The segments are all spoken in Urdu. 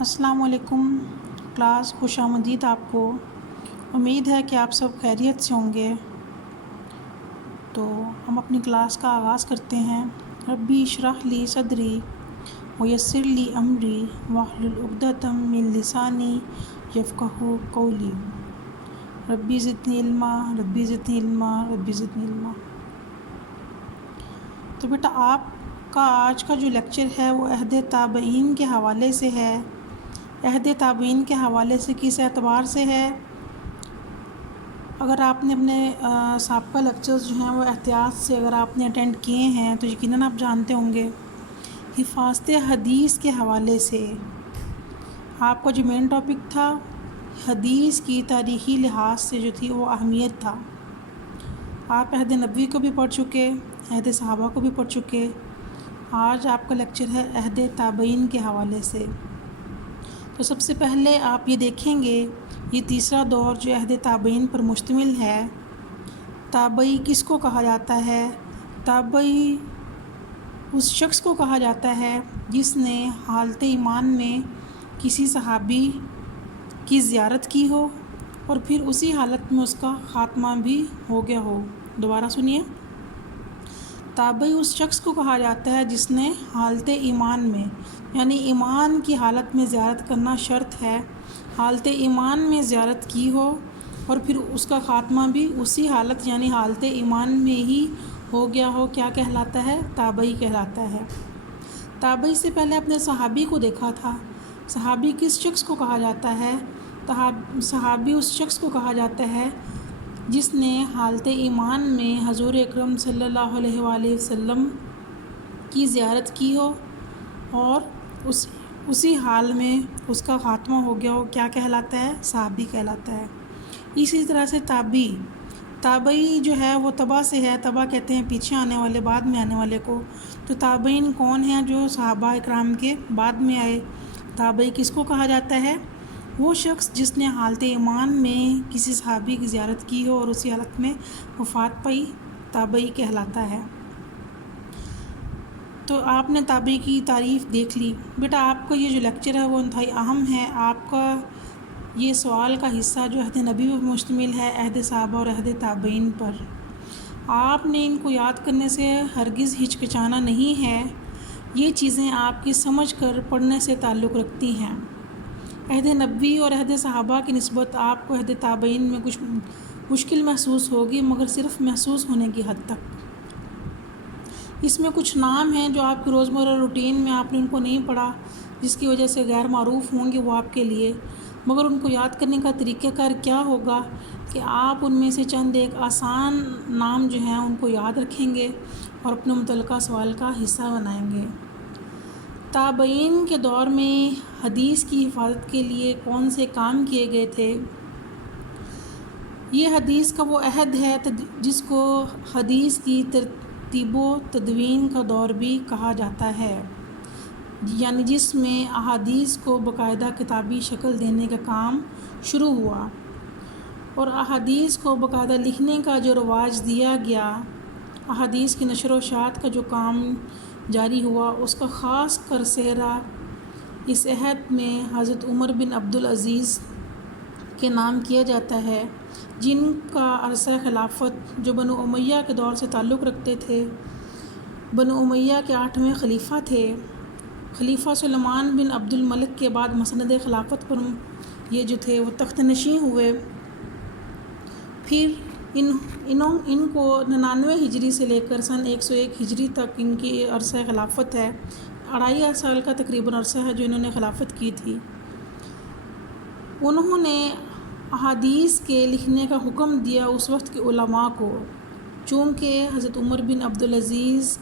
السلام علیکم کلاس، خوش آمدید آپ کو۔ امید ہے کہ آپ سب خیریت سے ہوں گے۔ تو ہم اپنی کلاس کا آغاز کرتے ہیں۔ ربی اشرح لی صدری ویسر لی امری واحلل عقدۃ من لسانی یفقہوا قولی۔ ربی زدنی علما، ربی زدنی علما، ربی زدنی علما۔ تو بیٹا آپ کا آج کا جو لیکچر ہے وہ عہد تابعین کے حوالے سے ہے۔ عہد تابعین کے حوالے سے کس اعتبار سے ہے؟ اگر آپ نے اپنے سابقہ لیکچرز جو ہیں وہ احتیاط سے اگر آپ نے اٹینڈ کیے ہیں تو یقیناً آپ جانتے ہوں گے۔ حفاظت حدیث کے حوالے سے آپ کا جو مین ٹاپک تھا، حدیث کی تاریخی لحاظ سے جو تھی وہ اہمیت تھا۔ آپ عہد نبوی کو بھی پڑھ چکے، عہد صحابہ کو بھی پڑھ چکے۔ آج آپ کا لیکچر ہے عہد تابعین کے حوالے سے۔ تو سب سے پہلے آپ یہ دیکھیں گے، یہ تیسرا دور جو عہد تابعین پر مشتمل ہے۔ تابعی کس کو کہا جاتا ہے؟ تابعی اس شخص کو کہا جاتا ہے جس نے حالت ایمان میں کسی صحابی کی زیارت کی ہو اور پھر اسی حالت میں اس کا خاتمہ بھی ہو گیا ہو۔ دوبارہ سنیے، تابعی اس شخص کو کہا جاتا ہے جس نے حالت ایمان میں، یعنی ایمان کی حالت میں زیارت کرنا شرط ہے، حالت ایمان میں زیارت کی ہو اور پھر اس کا خاتمہ بھی اسی حالت یعنی حالت ایمان میں ہی ہو گیا ہو، کیا کہلاتا ہے؟ تابعی کہلاتا ہے۔ تابعی سے پہلے اپنے صحابی کو دیکھا تھا۔ صحابی کس شخص کو کہا جاتا ہے؟ صحابی اس شخص کو کہا جاتا ہے جس نے حالت ایمان میں حضور اکرم صلی اللہ علیہ وآلہ وسلم کی زیارت کی ہو اور اسی حال میں اس کا خاتمہ ہو گیا ہو، کیا کہلاتا ہے؟ صحابی کہلاتا ہے۔ اسی طرح سے تابعی جو ہے وہ تبع سے ہے۔ تبع کہتے ہیں پیچھے آنے والے، بعد میں آنے والے کو۔ تو تابعین کون ہیں؟ جو صحابہ اکرام کے بعد میں آئے۔ تابعی کس کو کہا جاتا ہے؟ وہ شخص جس نے حالت ایمان میں کسی صحابی کی زیارت کی ہو اور اسی حالت میں وفات پائی، تابعی کہلاتا ہے۔ تو آپ نے تابعی کی تعریف دیکھ لی۔ بیٹا آپ کا یہ جو لیکچر ہے وہ انتہائی اہم ہے۔ آپ کا یہ سوال کا حصہ جو عہد نبی پر مشتمل ہے، عہد صحابہ اور عہد تابعین پر، آپ نے ان کو یاد کرنے سے ہرگز ہچکچانا نہیں ہے۔ یہ چیزیں آپ کی سمجھ کر پڑھنے سے تعلق رکھتی ہیں۔ عہد نبوی اور عہد صحابہ کی نسبت آپ کو عہد تابعین میں کچھ مشکل محسوس ہوگی، مگر صرف محسوس ہونے کی حد تک۔ اس میں کچھ نام ہیں جو آپ کی روزمرہ روٹین میں آپ نے ان کو نہیں پڑھا، جس کی وجہ سے غیر معروف ہوں گے وہ آپ کے لیے، مگر ان کو یاد کرنے کا طریقہ کار کیا ہوگا کہ آپ ان میں سے چند ایک آسان نام جو ہیں ان کو یاد رکھیں گے اور اپنے متعلقہ سوال کا حصہ بنائیں گے۔ تابعین کے دور میں حدیث کی حفاظت کے لیے کون سے کام کیے گئے تھے؟ یہ حدیث کا وہ عہد ہے جس کو حدیث کی ترتیب و تدوین کا دور بھی کہا جاتا ہے، یعنی جس میں احادیث کو باقاعدہ کتابی شکل دینے کا کام شروع ہوا اور احادیث کو باقاعدہ لکھنے کا جو رواج دیا گیا، احادیث کی نشر و اشاعت کا جو کام جاری ہوا، اس کا خاص کر سہرا اس عہد میں حضرت عمر بن عبدالعزیز کے نام کیا جاتا ہے، جن کا عرصہ خلافت جو بنو امیہ کے دور سے تعلق رکھتے تھے۔ بنو امیہ کے 8ویں خلیفہ تھے۔ خلیفہ سلیمان بن عبد الملک کے بعد مسند خلافت پر یہ جو تھے وہ تخت نشین ہوئے۔ پھر ان کو 99 ہجری سے لے کر سن 101 ہجری تک ان کی عرصہ خلافت ہے۔ 2.5 سال کا تقریباً عرصہ ہے جو انہوں نے خلافت کی تھی۔ انہوں نے احادیث کے لکھنے کا حکم دیا اس وقت کے علماء کو۔ چونکہ حضرت عمر بن عبدالعزیز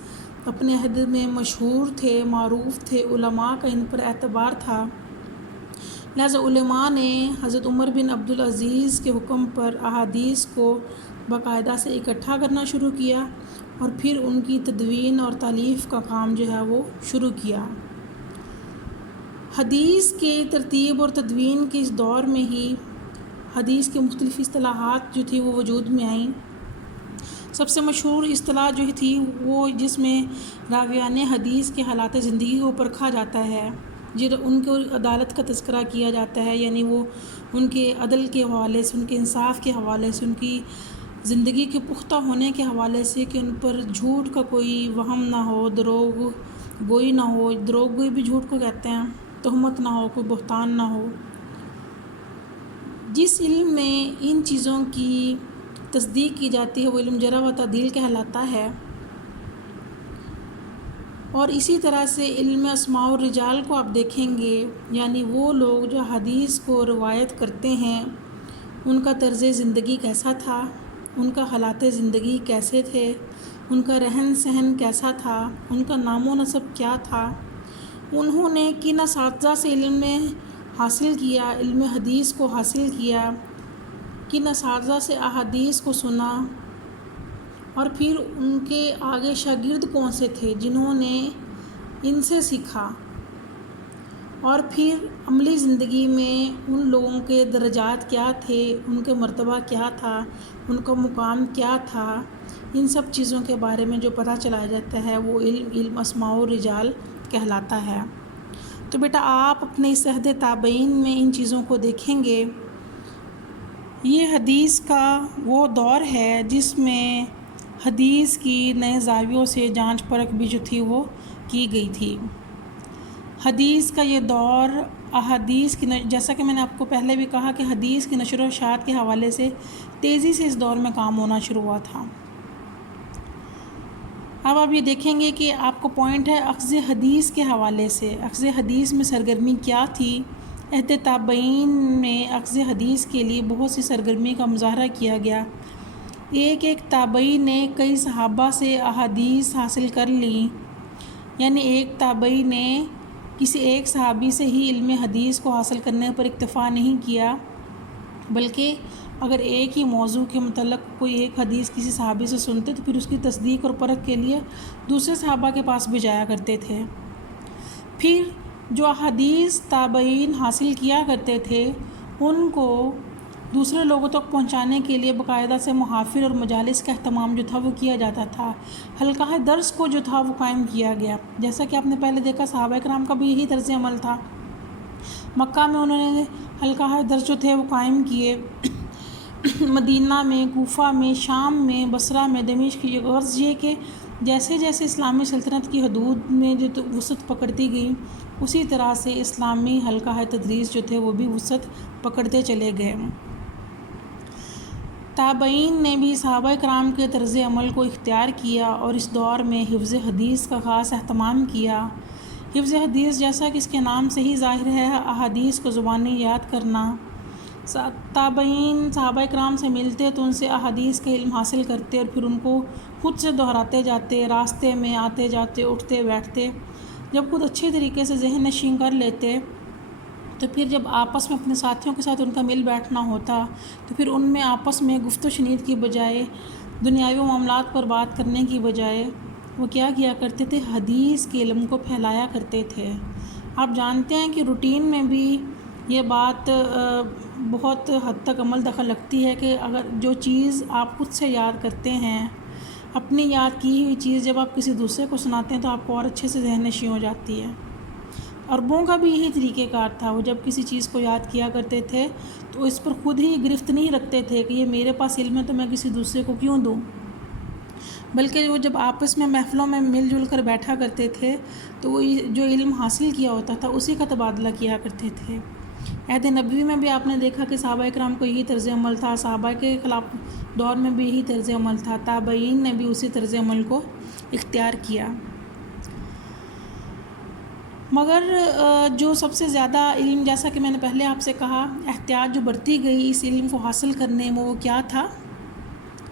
اپنے عہد میں مشہور تھے، معروف تھے، علماء کا ان پر اعتبار تھا، لہذا علماء نے حضرت عمر بن عبدالعزیز کے حکم پر احادیث کو باقاعدہ سے اکٹھا کرنا شروع کیا اور پھر ان کی تدوین اور تالیف کا کام جو ہے وہ شروع کیا۔ حدیث کے ترتیب اور تدوین کے اس دور میں ہی حدیث کی مختلف اصطلاحات جو تھی وہ وجود میں آئیں۔ سب سے مشہور اصطلاح جو تھی وہ جس میں راویان حدیث کے حالات زندگی کو پرکھا جاتا ہے، ان کو عدالت کا تذکرہ کیا جاتا ہے، یعنی وہ ان کے عدل کے حوالے سے، ان کے انصاف کے حوالے سے، ان کی زندگی کے پختہ ہونے کے حوالے سے کہ ان پر جھوٹ کا کوئی وہم نہ ہو، دروغ گوئی نہ ہو، دروغ گوئی بھی جھوٹ کو کہتے ہیں، تہمت نہ ہو، کوئی بہتان نہ ہو۔ جس علم میں ان چیزوں کی تصدیق کی جاتی ہے وہ علم جرح و تعدیل کہلاتا ہے۔ اور اسی طرح سے علم اسماء الرجال کو آپ دیکھیں گے، یعنی وہ لوگ جو حدیث کو روایت کرتے ہیں ان کا طرز زندگی کیسا تھا، ان کا حالات زندگی کیسے تھے، ان کا رہن سہن کیسا تھا، ان کا نام و نسب کیا تھا، انہوں نے کن اساتذہ سے علم میں حاصل کیا، علم حدیث کو حاصل کیا، کن اساتذہ سے احادیث کو سنا، اور پھر ان کے آگے شاگرد کون سے تھے جنہوں نے ان سے سیکھا، اور پھر عملی زندگی میں ان لوگوں کے درجات کیا تھے، ان کے مرتبہ کیا تھا، ان کا مقام کیا تھا، ان سب چیزوں کے بارے میں جو پتہ چلایا جاتا ہے وہ علم اسماء الرجال کہلاتا ہے۔ تو بیٹا آپ اپنے اس عہد تابعین میں ان چیزوں کو دیکھیں گے۔ یہ حدیث کا وہ دور ہے جس میں حدیث کی نئے زاویوں سے جانچ پرکھ بھی جو تھی وہ کی گئی تھی۔ حدیث کا یہ دور احادیث کی جیسا کہ میں نے آپ کو پہلے بھی کہا کہ حدیث کی نشر و اشاعت کے حوالے سے تیزی سے اس دور میں کام ہونا شروع ہوا تھا۔ اب آپ یہ دیکھیں گے کہ آپ کو پوائنٹ ہے اخذ حدیث کے حوالے سے، اخذ حدیث میں سرگرمی کیا تھی۔ عہد تابعین میں اخذ حدیث کے لیے بہت سی سرگرمی کا مظاہرہ کیا گیا۔ ایک تابعی نے کئی صحابہ سے احادیث حاصل کر لیں، یعنی ایک تابعی نے کسی ایک صحابی سے ہی علم حدیث کو حاصل کرنے پر اکتفا نہیں کیا، بلکہ اگر ایک ہی موضوع کے متعلق کوئی ایک حدیث کسی صحابی سے سنتے تو پھر اس کی تصدیق اور پرکھ کے لیے دوسرے صحابہ کے پاس بھی جایا کرتے تھے۔ پھر جو احادیث تابعین حاصل کیا کرتے تھے ان کو دوسرے لوگوں تک پہنچانے کے لیے باقاعدہ سے محافل اور مجالس کا اہتمام جو تھا وہ کیا جاتا تھا۔ حلقہ درس کو جو تھا وہ قائم کیا گیا، جیسا کہ آپ نے پہلے دیکھا صحابہ کرام کا بھی یہی طرز عمل تھا۔ مکہ میں انہوں نے حلقہ درس جو تھے وہ قائم کیے، مدینہ میں، کوفہ میں، شام میں، بصرہ میں، دمشق کی غرض یہ کہ جیسے جیسے اسلامی سلطنت کی حدود میں جو وسعت پکڑتی گئی اسی طرح سے اسلامی حلقہ تدریس جو تھے وہ بھی وسعت پکڑتے چلے گئے۔ تابعین نے بھی صحابہ کرام کے طرز عمل کو اختیار کیا اور اس دور میں حفظ حدیث کا خاص اہتمام کیا۔ حفظ حدیث جیسا کہ اس کے نام سے ہی ظاہر ہے احادیث کو زبانی یاد کرنا۔ تابعین صحابہ کرام سے ملتے تو ان سے احادیث کا علم حاصل کرتے اور پھر ان کو خود سے دہراتے جاتے، راستے میں آتے جاتے، اٹھتے بیٹھتے، جب خود اچھے طریقے سے ذہن نشین کر لیتے تو پھر جب آپس میں اپنے ساتھیوں کے ساتھ ان کا مل بیٹھنا ہوتا تو پھر ان میں آپس میں گفت و شنید کی بجائے، دنیاوی معاملات پر بات کرنے کی بجائے وہ کیا کیا کرتے تھے، حدیث کے علم کو پھیلایا کرتے تھے۔ آپ جانتے ہیں کہ روٹین میں بھی یہ بات بہت حد تک عمل دخل رکھتی ہے کہ اگر جو چیز آپ خود سے یاد کرتے ہیں، اپنی یاد کی ہوئی چیز جب آپ کسی دوسرے کو سناتے ہیں تو آپ کو اور اچھے سے ذہن نشین ہو جاتی ہے۔ عربوں کا بھی یہی طریقہ کار تھا، وہ جب کسی چیز کو یاد کیا کرتے تھے تو اس پر خود ہی گرفت نہیں رکھتے تھے کہ یہ میرے پاس علم ہے تو میں کسی دوسرے کو کیوں دوں، بلکہ وہ جب آپس میں محفلوں میں مل جل کر بیٹھا کرتے تھے تو وہ جو علم حاصل کیا ہوتا تھا اسی کا تبادلہ کیا کرتے تھے۔ عہد نبوی میں بھی آپ نے دیکھا کہ صحابہ کرام کو یہی طرز عمل تھا، صحابہ کے خلاف دور میں بھی یہی طرز عمل تھا، تابعین نے بھی اسی طرز عمل کو اختیار کیا۔ مگر جو سب سے زیادہ علم، جیسا کہ میں نے پہلے آپ سے کہا، احتیاط جو برتی گئی اس علم کو حاصل کرنے میں وہ کیا تھا،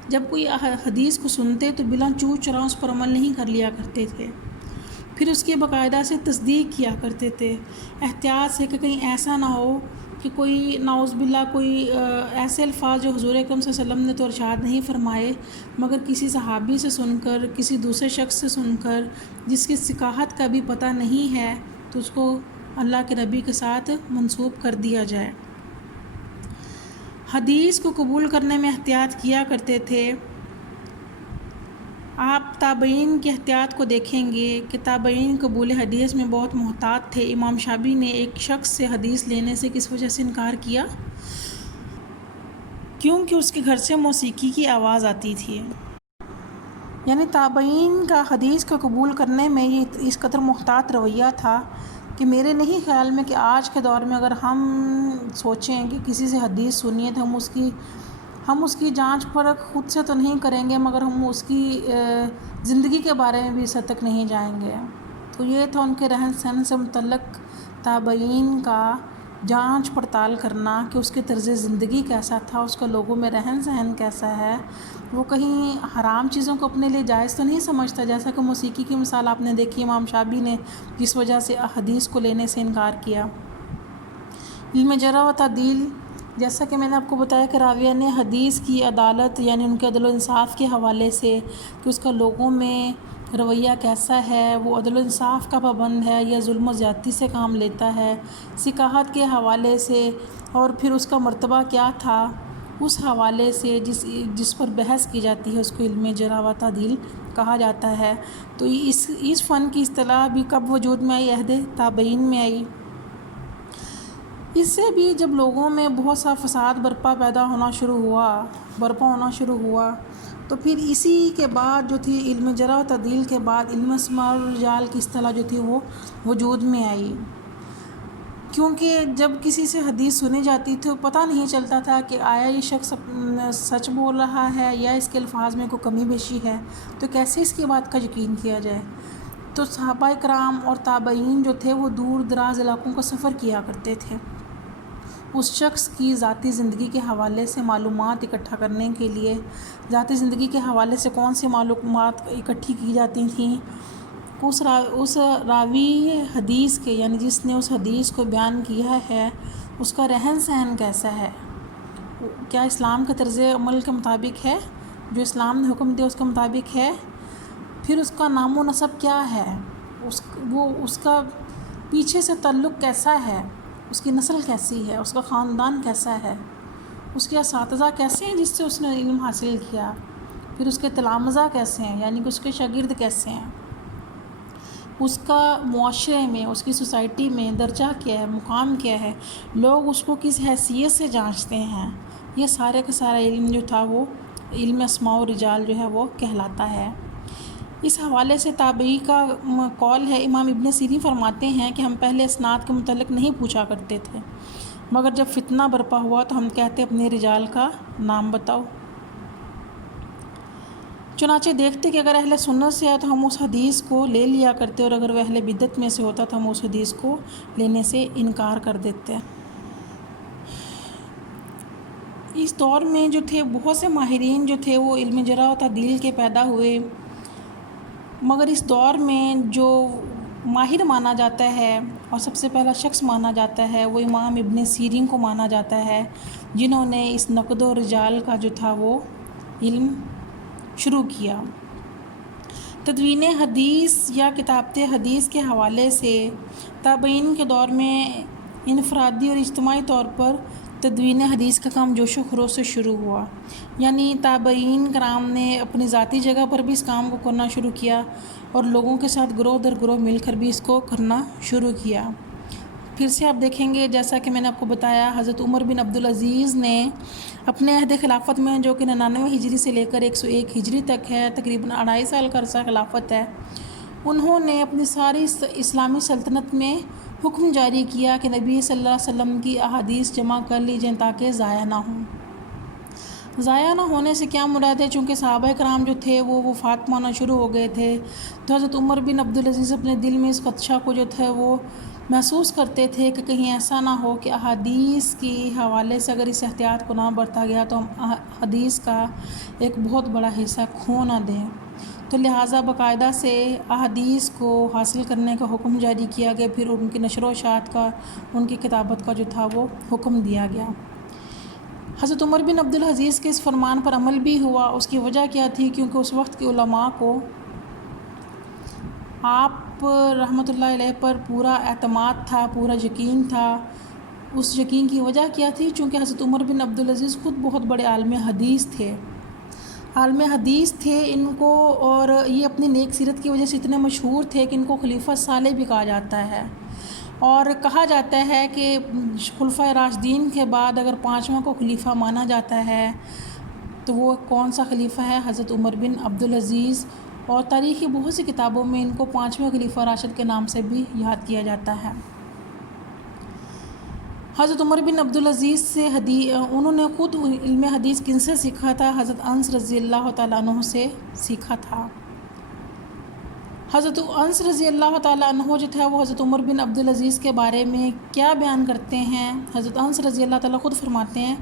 جب کوئی حدیث کو سنتے تو بلا چوک چرا اس پر عمل نہیں کر لیا کرتے تھے، پھر اس کی باقاعدہ سے تصدیق کیا کرتے تھے، احتیاط سے کہ کہیں ایسا نہ ہو کہ کوئی نعوذ باللہ کوئی ایسے الفاظ جو حضور اکرم صلی اللہ علیہ وسلم نے تو ارشاد نہیں فرمائے مگر کسی صحابی سے سن کر، کسی دوسرے شخص سے سن کر جس کی ثقاہت کا بھی پتہ نہیں ہے تو اس کو اللہ کے نبی کے ساتھ منسوب کر دیا جائے۔ حدیث کو قبول کرنے میں احتیاط کیا کرتے تھے۔ آپ آپ تابعین کی احتیاط کو دیکھیں گے کہ تابعین قبول حدیث میں بہت محتاط تھے۔ امام شافعی نے ایک شخص سے حدیث لینے سے کس وجہ سے انکار کیا؟ کیونکہ اس کے گھر سے موسیقی کی آواز آتی تھی۔ یعنی تابعین کا حدیث کو قبول کرنے میں یہ اس قدر محتاط رویہ تھا کہ میرے نہیں خیال میں کہ آج کے دور میں اگر ہم سوچیں کہ کسی سے حدیث سنیے تو ہم اس کی جانچ پرکھ خود سے تو نہیں کریں گے، مگر ہم اس کی زندگی کے بارے میں بھی اس حد تک نہیں جائیں گے۔ تو یہ تھا ان کے رہن سہن سے متعلق تابعین کا جانچ پڑتال کرنا کہ اس کے طرز زندگی کیسا تھا، اس کا لوگوں میں رہن سہن کیسا ہے، وہ کہیں حرام چیزوں کو اپنے لیے جائز تو نہیں سمجھتا، جیسا کہ موسیقی کی مثال آپ نے دیکھی امام شافعی نے جس وجہ سے حدیث کو لینے سے انکار کیا۔ علم جرح و تعدیل، جیسا کہ میں نے آپ کو بتایا کہ راویہ نے حدیث کی عدالت یعنی ان کے عدل و انصاف کے حوالے سے کہ اس کا لوگوں میں رویہ کیسا ہے، وہ عدل و انصاف کا پابند ہے یا ظلم و زیادتی سے کام لیتا ہے، ثقافت کے حوالے سے، اور پھر اس کا مرتبہ کیا تھا اس حوالے سے جس پر بحث کی جاتی ہے اس کو علم جرح و تعدیل کہا جاتا ہے۔ تو اس فن کی اصطلاح بھی کب وجود میں آئی؟ عہد تابعین میں آئی۔ اس سے بھی جب لوگوں میں بہت سا فساد برپا ہونا شروع ہوا تو پھر اسی کے بعد جو تھی علم جرح و تعدیل کے بعد علم اسماء الرجال کی اصطلاح جو تھی وہ وجود میں آئی، کیونکہ جب کسی سے حدیث سنی جاتی تھی پتہ نہیں چلتا تھا کہ آیا یہ شخص سچ بول رہا ہے یا اس کے الفاظ میں کوئی کمی بیشی ہے، تو کیسے اس کی بات کا یقین کیا جائے۔ تو صحابہ کرام اور تابعین جو تھے وہ دور دراز علاقوں کا سفر کیا کرتے تھے اس شخص کی ذاتی زندگی کے حوالے سے معلومات اکٹھا کرنے کے لیے۔ ذاتی زندگی کے حوالے سے کون سی معلومات اکٹھی کی جاتی تھیں؟ اس راوی حدیث کے یعنی جس نے اس حدیث کو بیان کیا ہے اس کا رہن سہن کیسا ہے، کیا اسلام کے طرز عمل کے مطابق ہے، جو اسلام نے حکم دیا اس کے مطابق ہے، پھر اس کا نام و نسب کیا ہے، اس کا پیچھے سے تعلق کیسا ہے، اس کی نسل کیسی ہے، اس کا خاندان کیسا ہے، اس کے اساتذہ کیسے ہیں جس سے اس نے علم حاصل کیا، پھر اس کے تلامذہ کیسے ہیں یعنی کہ اس کے شاگرد کیسے ہیں، اس کا معاشرے میں اس کی سوسائٹی میں درجہ کیا ہے، مقام کیا ہے، لوگ اس کو کس حیثیت سے جانچتے ہیں، یہ سارے کا سارا علم جو تھا وہ علم اسماء و رجال جو ہے وہ کہلاتا ہے۔ اس حوالے سے تابعی کا قول ہے، امام ابن سیرین فرماتے ہیں کہ ہم پہلے اسناد کے متعلق نہیں پوچھا کرتے تھے، مگر جب فتنہ برپا ہوا تو ہم کہتے اپنے رجال کا نام بتاؤ۔ چنانچہ دیکھتے کہ اگر اہل سنت سے ہے تو ہم اس حدیث کو لے لیا کرتے، اور اگر وہ اہل بدعت میں سے ہوتا تو ہم اس حدیث کو لینے سے انکار کر دیتے۔ اس دور میں جو تھے بہت سے ماہرین جو تھے وہ علم جرح و تعدیل کے پیدا ہوئے، مگر اس دور میں جو ماہر مانا جاتا ہے اور سب سے پہلا شخص مانا جاتا ہے وہ امام ابن سیرین کو مانا جاتا ہے، جنہوں نے اس نقد و رجال کا جو تھا وہ علم شروع کیا۔ تدوین حدیث یا کتابت حدیث کے حوالے سے تابعین کے دور میں انفرادی اور اجتماعی طور پر تدوین حدیث کا کام جوش و خروش سے شروع ہوا، یعنی تابعین کرام نے اپنی ذاتی جگہ پر بھی اس کام کو کرنا شروع کیا اور لوگوں کے ساتھ گروہ در گروہ مل کر بھی اس کو کرنا شروع کیا۔ پھر سے آپ دیکھیں گے جیسا کہ میں نے آپ کو بتایا حضرت عمر بن عبدالعزیز نے اپنے عہد خلافت میں جو کہ 99 ہجری سے لے کر 101 ہجری تک ہے، تقریباً 2.5 سال کا عرصہ خلافت ہے، انہوں نے اپنی ساری اسلامی سلطنت میں حکم جاری کیا کہ نبی صلی اللہ علیہ وسلم کی احادیث جمع کر لی جائیں تاکہ ضائع نہ ہوں۔ ضائع نہ ہونے سے کیا مراد ہے؟ چونکہ صحابہ کرام جو تھے وہ وفات پانا شروع ہو گئے تھے، تو حضرت عمر بن عبدالعزیز اپنے دل میں اس خدشہ کو جو تھا وہ محسوس کرتے تھے کہ کہیں ایسا نہ ہو کہ احادیث کی حوالے سے اگر اس احتیاط کو نہ برتا گیا تو ہم حدیث کا ایک بہت بڑا حصہ کھو نہ دیں، تو لہٰذا باقاعدہ سے احادیث کو حاصل کرنے کا حکم جاری کیا گیا، پھر ان کی نشر و اشاعت کا، ان کی کتابت کا جو تھا وہ حکم دیا گیا۔ حضرت عمر بن عبدالعزیز کے اس فرمان پر عمل بھی ہوا۔ اس کی وجہ کیا تھی؟ کیونکہ اس وقت کے علماء کو آپ رحمۃ اللہ علیہ پر پورا اعتماد تھا، پورا یقین تھا۔ اس یقین کی وجہ کیا تھی؟ چونکہ حضرت عمر بن عبدالعزیز خود بہت بڑے عالم حدیث تھے۔ عالم حدیث تھے ان کو، اور یہ اپنی نیک سیرت کی وجہ سے اتنے مشہور تھے کہ ان کو خلیفہ صالح بھی کہا جاتا ہے، اور کہا جاتا ہے کہ خلفۂ راشدین کے بعد اگر پانچواں کو خلیفہ مانا جاتا ہے تو وہ کون سا خلیفہ ہے؟ حضرت عمر بن عبدالعزیز، اور تاریخی بہت سی کتابوں میں ان کو پانچویں خلیفہ راشد کے نام سے بھی یاد کیا جاتا ہے۔ حضرت عمر بن عبدالعزیز سے انہوں نے خود علم حدیث کن سے سیکھا تھا؟ حضرت انس رضی اللہ تعالیٰ عنہ سے سیکھا تھا۔ حضرت انس رضی اللہ تعالیٰ عنہ جو تھا وہ حضرت عمر بن عبدالعزیز کے بارے میں کیا بیان کرتے ہیں؟ حضرت انس رضی اللہ تعالیٰ خود فرماتے ہیں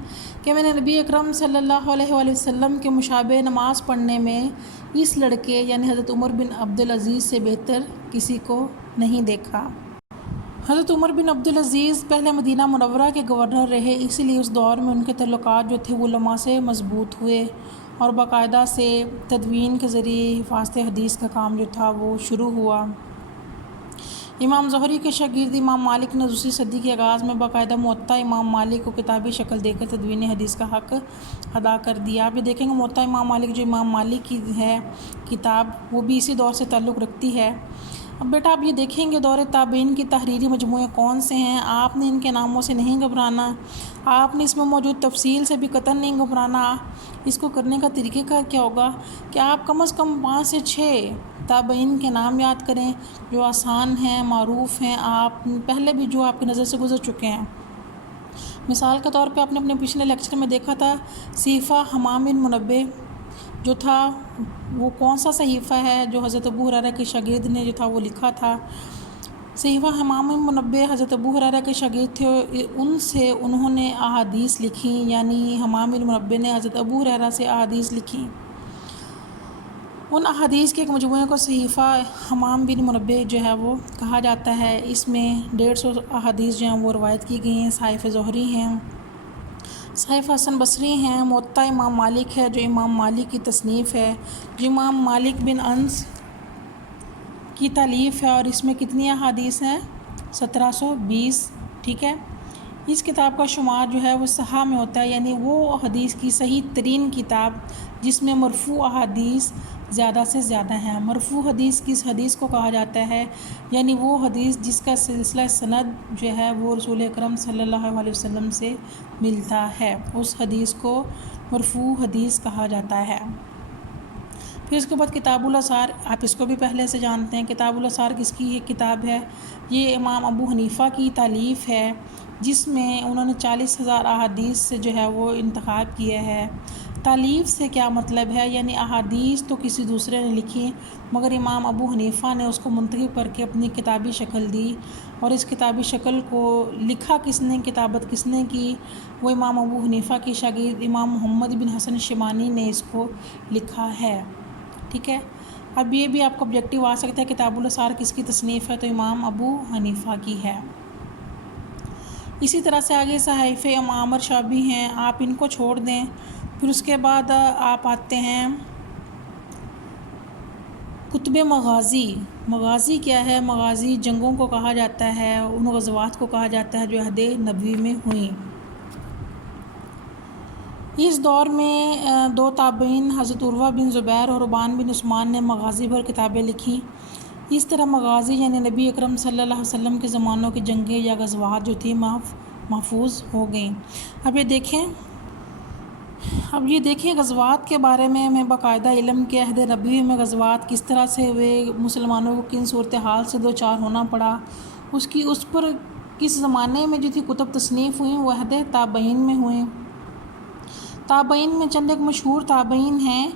کہ میں نے نبی اکرم صلی اللہ علیہ وآلہ وسلم کے مشابہ نماز پڑھنے میں اس لڑکے یعنی حضرت عمر بن عبدالعزیز سے بہتر کسی کو نہیں دیکھا۔ حضرت عمر بن عبدالعزیز پہلے مدینہ منورہ کے گورنر رہے، اسی لیے اس دور میں ان کے تعلقات جو تھے وہ علماء سے مضبوط ہوئے، اور باقاعدہ سے تدوین کے ذریعے حفاظت حدیث کا کام جو تھا وہ شروع ہوا۔ امام زہری کے شاگرد امام مالک نے دوسری صدی کے آغاز میں باقاعدہ موطا امام مالک کو کتابی شکل دے کر تدوین حدیث کا حق ادا کر دیا۔ آپ یہ دیکھیں گے موطا امام مالک جو امام مالک کی ہے کتاب وہ بھی اسی دور سے تعلق رکھتی ہے۔ اب بیٹا آپ یہ دیکھیں گے دور تابعین کی تحریری مجموعے کون سے ہیں، آپ نے ان کے ناموں سے نہیں گھبرانا، آپ نے اس میں موجود تفصیل سے بھی قطعاً نہیں گھبرانا۔ اس کو کرنے کا طریقہ کار کیا ہوگا کہ آپ کم از کم 5 سے 6 تابعین کے نام یاد کریں جو آسان ہیں، معروف ہیں، آپ پہلے بھی جو آپ کی نظر سے گزر چکے ہیں۔ مثال کے طور پہ آپ نے اپنے پچھلے لیکچر میں دیکھا تھا صحیفہ حمام بن منبہ جو تھا وہ کون سا صحیفہ ہے جو حضرت ابو ہریرہ کے شاگرد نے جو تھا وہ لکھا تھا۔ صحیفہ حمام بن منبہ حضرت ابو ہریرہ کے شاگرد تھے، ان سے انہوں نے احادیث لکھی، یعنی حمام بن منبہ نے حضرت ابو ہریرہ سے احادیث لکھی۔ ان احادیث کے ایک مجموعے کو صحیفہ حمام بن منبہ جو ہے وہ کہا جاتا ہے۔ اس میں 150 احادیث جو ہیں وہ روایت کی گئی ہیں۔ صحیفہ زہری ہیں، صحیفہ حسن بصری ہیں، موطا امام مالک ہے جو امام مالک کی تصنیف ہے، جو امام مالک بن انس کی تالیف ہے، اور اس میں کتنی احادیث ہیں؟ 1720۔ ٹھیک ہے، اس کتاب کا شمار جو ہے وہ صحاح میں ہوتا ہے، یعنی وہ حدیث کی صحیح ترین کتاب جس میں مرفوع احادیث زیادہ سے زیادہ ہیں۔ مرفوع حدیث کس حدیث کو کہا جاتا ہے؟ یعنی وہ حدیث جس کا سلسلہ سند جو ہے وہ رسول اکرم صلی اللہ علیہ وسلم سے ملتا ہے، اس حدیث کو مرفوع حدیث کہا جاتا ہے۔ پھر اس کے بعد کتاب الاثار، آپ اس کو بھی پہلے سے جانتے ہیں۔ کتاب الاثار کس کی یہ کتاب ہے؟ یہ امام ابو حنیفہ کی تالیف ہے، جس میں انہوں نے 40,000 احادیث سے جو ہے وہ انتخاب کیا ہے۔ تالیف سے کیا مطلب ہے؟ یعنی احادیث تو کسی دوسرے نے لکھی مگر امام ابو حنیفہ نے اس کو منتخب کر کے اپنی کتابی شکل دی، اور اس کتابی شکل کو لکھا کس نے، کتابت کس نے کی؟ وہ امام ابو حنیفہ کی شاگرد امام محمد بن حسن شیبانی نے اس کو لکھا ہے۔ ٹھیک ہے، اب یہ بھی آپ کو آبجیکٹیو آ سکتا ہے کتاب الاثار کس کی تصنیف ہے؟ تو امام ابو حنیفہ کی ہے۔ اسی طرح سے آگے صحائف امام عامر شابی ہیں، آپ ان کو چھوڑ دیں۔ پھر اس کے بعد آپ آتے ہیں کتب مغازی۔ مغازی کیا ہے؟ مغازی جنگوں کو کہا جاتا ہے، ان غزوات کو کہا جاتا ہے جو عہد نبوی میں ہوئیں۔ اس دور میں 2 تابعین حضرت عروہ بن زبیر اور ربان بن عثمان نے مغازی پر کتابیں لکھیں۔ اس طرح مغازی یعنی نبی اکرم صلی اللہ علیہ وسلم کے زمانوں کی جنگیں یا غزوات جو تھیں محفوظ ہو گئیں۔ اب یہ دیکھیں غزوات کے بارے میں باقاعدہ علم کے عہد نبوی میں غزوات کس طرح سے ہوئے، مسلمانوں کو کن صورتحال سے دوچار ہونا پڑا، اس پر کس زمانے میں جو تھی کتب تصنیف ہوئیں وہ عہد تابعین میں ہوئیں۔ تابعین میں چند ایک مشہور تابعین ہیں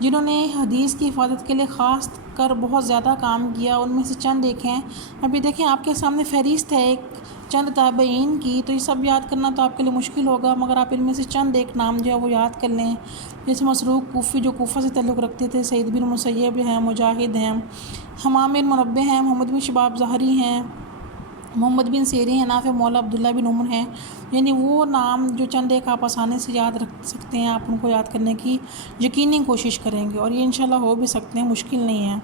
جنہوں نے حدیث کی حفاظت کے لیے خاص کر بہت زیادہ کام کیا، ان میں سے چند ایک ہیں۔ ابھی دیکھیں آپ کے سامنے فہرست ہے ایک چند تابعین کی، تو یہ سب یاد کرنا تو آپ کے لیے مشکل ہوگا، مگر آپ ان میں سے چند ایک نام جو ہے وہ یاد کر لیں، جیسے مسروق کوفی جو کوفہ سے تعلق رکھتے تھے، سعید بن مسیب ہیں، مجاہد ہیں، حمام بن منبہ ہیں، محمد بن شباب ظاہری ہیں، محمد بن سیری ہیں، نافع مولا عبداللہ بن عمر ہیں۔ یعنی وہ نام جو چند ایک آپ آسانی سے یاد رکھ سکتے ہیں، آپ ان کو یاد کرنے کی یقینی کوشش کریں گے، اور یہ انشاءاللہ ہو بھی سکتے ہیں، مشکل نہیں ہے۔